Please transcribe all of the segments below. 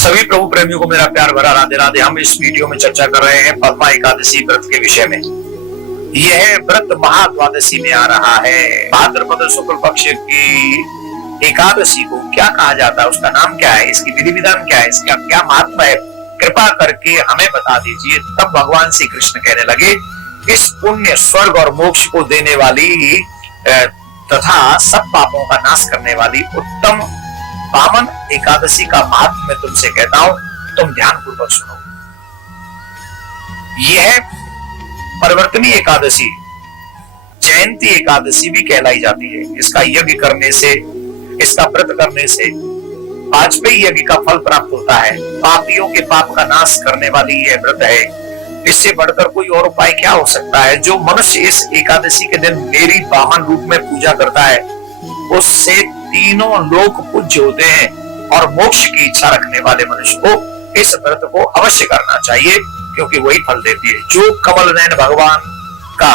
सभी प्रभु प्रेमियों को मेरा प्यार भरा राधे राधे। हम इस वीडियो में चर्चा कर रहे हैं पद्मा एकादशी व्रत के विषय में। यह व्रत महाद्वादशी में आ रहा है। भाद्रपद शुक्ल पक्ष की एकादशी को क्या कहा जाता है, उसका नाम क्या है, इसकी विधि विधान क्या है, इसका क्या महत्व है, कृपा करके हमें बता दीजिए। तब भगवान श्री कृष्ण कहने लगे, इस पुण्य स्वर्ग और मोक्ष को देने वाली तथा सब पापों का नाश करने वाली उत्तम वामन एकादशी का महत्व मैं तुमसे कहता हूं, तुम ध्यान पूर्वक सुनो। यह परिवर्तनी एकादशी जयंती एकादशी भी कहलाई जाती है। इसका यज्ञ करने से, इसका व्रत करने से वाजपेयी यज्ञ का फल प्राप्त होता है। पापियों के पाप का नाश करने वाली यह व्रत है। इससे बढ़कर कोई और उपाय क्या हो सकता है। जो मनुष्य इस एकादशी के दिन मेरी वामन रूप में पूजा करता है, उससे तीनों लोक पूज्य होते हैं। और मोक्ष की इच्छा रखने वाले मनुष्य को इस व्रत को अवश्य करना चाहिए, क्योंकि वही फल देती है। जो कमल नयन भगवान का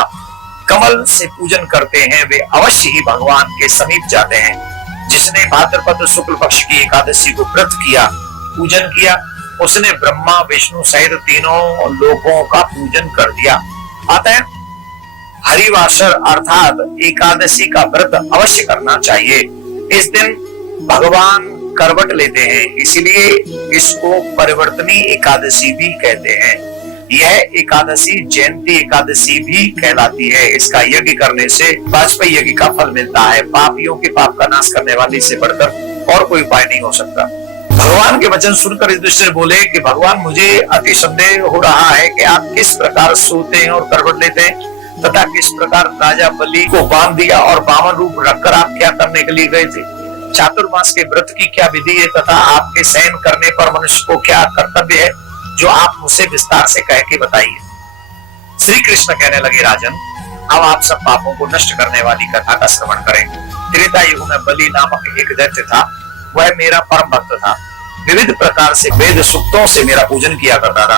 कमल से पूजन करते हैं, वे अवश्य ही भगवान के समीप जाते हैं। जिसने भाद्रपद शुक्ल पक्ष की एकादशी को व्रत किया, पूजन किया, उसने ब्रह्मा विष्णु सहित तीनों लोकों का पूजन कर दिया। अतः हरिवासर अर्थात एकादशी का व्रत अवश्य करना चाहिए। इस दिन भगवान करवट लेते हैं, इसलिए इसको परिवर्तनी एकादशी भी कहते हैं। यह एकादशी जयंती एकादशी भी कहलाती है। इसका यज्ञ करने से वाजपेयी यज्ञ का फल मिलता है। पापियों के पाप का नाश करने वाली से बढ़कर और कोई उपाय नहीं हो सकता। भगवान के वचन सुनकर इस दृष्टि से बोले कि भगवान, मुझे अति संदेह हो रहा है कि आप किस प्रकार सोते हैं और करवट लेते हैं, तथा किस प्रकार राजा बलि को बांध दिया और वामन रूप रखकर आप क्या करने के लिए गए थे। चातुर्मास के व्रत की क्या विधि है, तथा आपके शयन करने पर मनुष्य को क्या कर्तव्य है, जो आप मुझसे विस्तार से कह के बताइए। श्री कृष्ण कहने लगे, राजन, अब आप सब पापों को नष्ट करने वाली कथा का श्रवण करें। त्रेता युग में बलि नामक एक दैत्य था। वह मेरा परम भक्त था। विविध प्रकार से वेद सूक्तों से मेरा पूजन किया करता था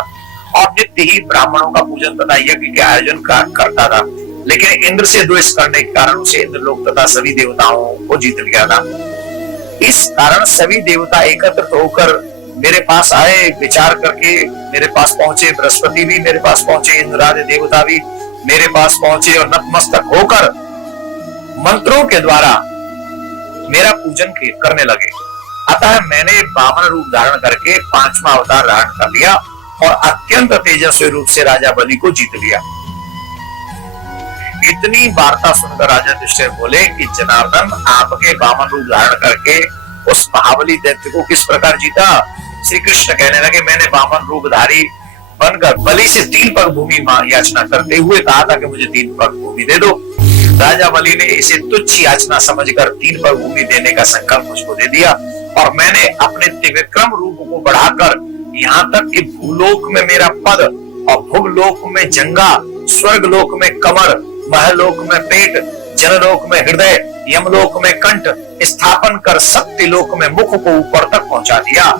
और नित्य ही ब्राह्मणों का पूजन तथा यज्ञ के आयोजन करता था। लेकिन इंद्र से द्वेष करने के कारण उसे इंद्रलोक तथा सभी देवताओं को जीत लिया था। इस कारण सभी देवता एकत्रित होकर मेरे पास आए। विचार करके मेरे पास पहुंचे। बृहस्पति भी मेरे पास पहुंचे, इंद्र आदि देवता भी मेरे पास पहुंचे और नतमस्तक होकर मंत्रों के द्वारा मेरा पूजन करने लगे। अतः मैंने वामन रूप धारण करके पांचवा अवतार धारण कर लिया और अत्यंत तेजस्वी रूप से राजा बलि को जीत लिया। इतनी वार्ता सुनकर राजा युधिष्ठिर बोले कि जनार्दन, आपके वामन रूप धारण करके उस महाबली दैत्य को किस प्रकार जीता। श्री कृष्ण कहने लगे, मैंने वामन रूपधारी बनकर बलि से 3 पग भूमि याचना करते हुए कहा था कि मुझे 3 पग भूमि दे दो। राजा बलि ने इसे तुच्छ याचना समझकर 3 पग भूमि देने का संकल्प मुझको दे दिया और मैंने अपने त्रिविक्रम रूप को बढ़ाकर यहाँ तक कि भूलोक में मेरा पद और भुवलोक में जंगा, स्वर्ग लोक में कमर, महलोक में पेट, जनलोक में हृदय, यमलोक में कंठ स्थापन कर सत्यलोक में मुख को ऊपर तक पहुंचा दिया।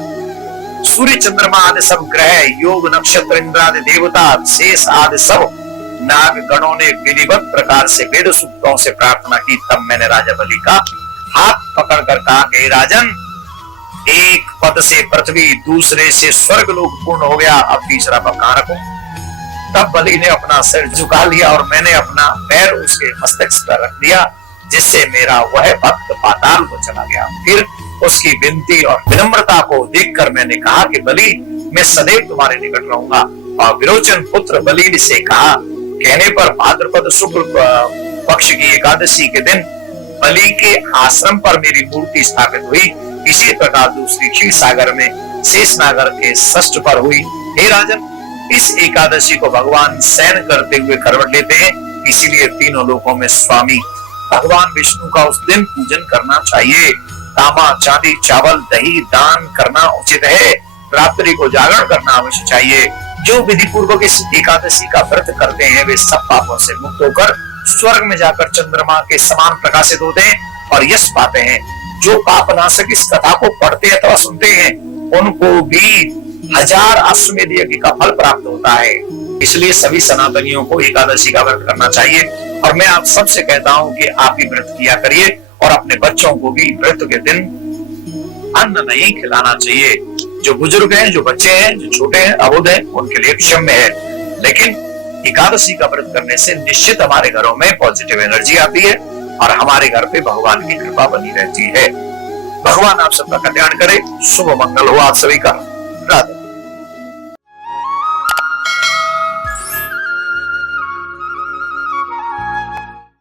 सूर्य चंद्रमा आदि सब ग्रह, योग नक्षत्र, इंद्र आदि देवता, शेष आदि सब नाग गणों ने विधिवत प्रकार से वेद सूक्तों से प्रार्थना की। तब मैंने राजा बलि का हाथ पकड़कर कहा कि राजन, एक पद से पृथ्वी, दूसरे से स्वर्ग लोक पूर्ण हो गया, अब तीसरा पद कहां रखूं। तब बलि ने अपना सिर झुका लिया और मैंने अपना पैर उसके मस्तक पर रख दिया, जिससे मेरा वह भक्त पाताल को चला गया। फिर उसकी विनती और विनम्रता को देखकर मैंने कहा कि बलि, मैं सदैव तुम्हारे निकट रहूंगा। और विरोचन पुत्र बलि ने से कहा। कहने पर भाद्रपद शुक्ल पक्ष की एकादशी के दिन बलि के आश्रम पर मेरी मूर्ति स्थापित हुई। इसी प्रकार दूसरी क्षीर सागर में शेषनागर के षष्ठ पर हुई। हे राजन, इस एकादशी को भगवान शयन करते हुए करवट लेते हैं, इसीलिए तीनों लोकों में स्वामी भगवान विष्णु का उस दिन पूजन करना चाहिए। तांबा, चांदी, चावल, दही दान करना उचित है। रात्रि को जागरण करना अवश्य चाहिए। जो विधि पूर्वक इस एकादशी का व्रत करते हैं, वे सब पापों से मुक्त होकर स्वर्ग में जाकर चंद्रमा के समान प्रकाशित होते हैं और यश पाते हैं। जो पाप नाशक इस कथा को पढ़ते अथवा सुनते हैं, उनको भी 1000 अश्वमेध यज्ञ का फल प्राप्त होता है। इसलिए सभी सनातनियों को एकादशी का व्रत करना चाहिए और मैं आप सबसे कहता हूं कि आप भी व्रत किया करिए और अपने बच्चों को भी व्रत के दिन अन्न नहीं खिलाना चाहिए। जो बुजुर्ग हैं, जो बच्चे हैं, जो छोटे हैं, अबोध हैं, उनके लिए क्षम्य है। लेकिन एकादशी का व्रत करने से निश्चित हमारे घरों में पॉजिटिव एनर्जी आती है और हमारे घर पे भगवान की कृपा बनी रहती है। भगवान आप सबका कल्याण करे। शुभ मंगल हो आप सभी का। राधे।